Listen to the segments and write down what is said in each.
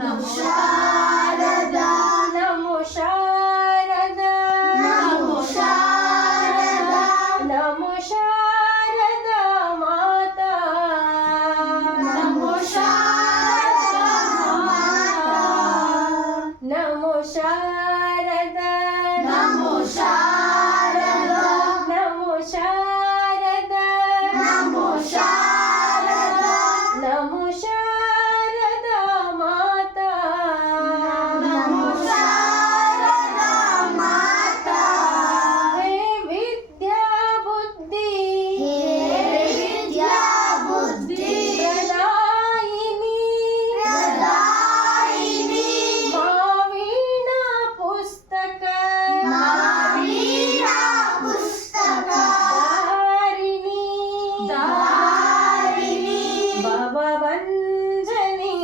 ನಮೋ ಶಾರದಾ ನಮೋ ಶಾರದಾ ನಮೋ ಶಾರದಾ ನಮೋ ಶಾರದಾ ಮಾತಾ ನಮೋ ಶಾರದಾ ಮಾತಾ ನಮೋ ಶಾರದಾ ನಮೋ ಶಾರದಾ ನಮೋ ಶಾರದಾ ನಮೋ ಶಾರದಾ ನಮೋ ಶಾರದಾ ಮಾತಾ ನಮೋ ಶಾರದಾ ಮಾತಾ ಹೇ ವಿದ್ಯಾ ಬುದ್ಧಿ ಹೇ ವಿದ್ಯಾ ಬುದ್ಧಿ ಪ್ರದಾಯಿನಿ ಪ್ರದಾಯಿನಿ ಮಾವೀಣಾ ಪುಸ್ತಕ ಮಾವೀಣಾ ಪುಸ್ತಕ ಧಾರಿಣಿ ಧಾರಿಣಿ ಭವಭಂಜನಿ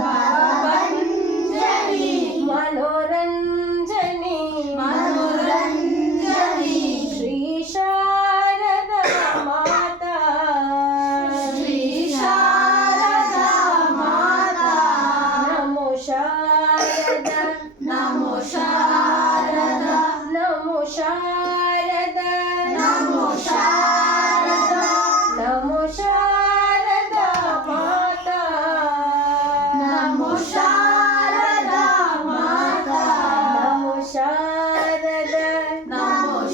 ಭವಭಂಜನಿ ಮನೋರಂಜನಿ ಮನೋರಂಜನಿ ಶ್ರೀ ಶಾರದಾ ಮಾತಾ ಶ್ರೀ ಶಾರದಾ ಮಾತಾ ನಮೋ ಶಾರದಾ ನಮೋ ಶಾರದಾ ನಮೋ ಶಾರದಾ ನಮೋ ಶಾರದಾ ನಮೋ ಶಾರದಾ ಮಾತಾ ನಮೋ ಶಾರದಾ ಮಾತಾ ನಮೋ ಶಾರದಾ ನಮೋ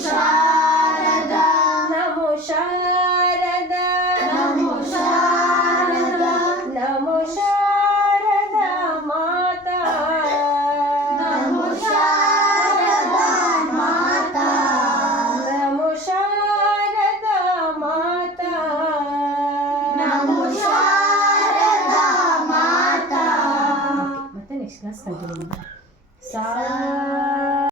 ಶಾರದಾ ನಮೋ ಶಾರದಾ ನಮೋ ಶಾರದಾ ನಮೋ ಶಾರದಾ ಮಾತಾ ನಮೋ ಶಾರದಾ ಮಾತಾ ನಮೋ ಶಾರದಾ ಮಾತಾ ನಮೋ ಶಾರದಾ ಮಾತಾ ಮತ್ತೆ ನೆಕ್ಸ್ಟ್ ಕ್ಲಾಸ್ ಕಂಟಿನ್ಯೂ. ಸಾ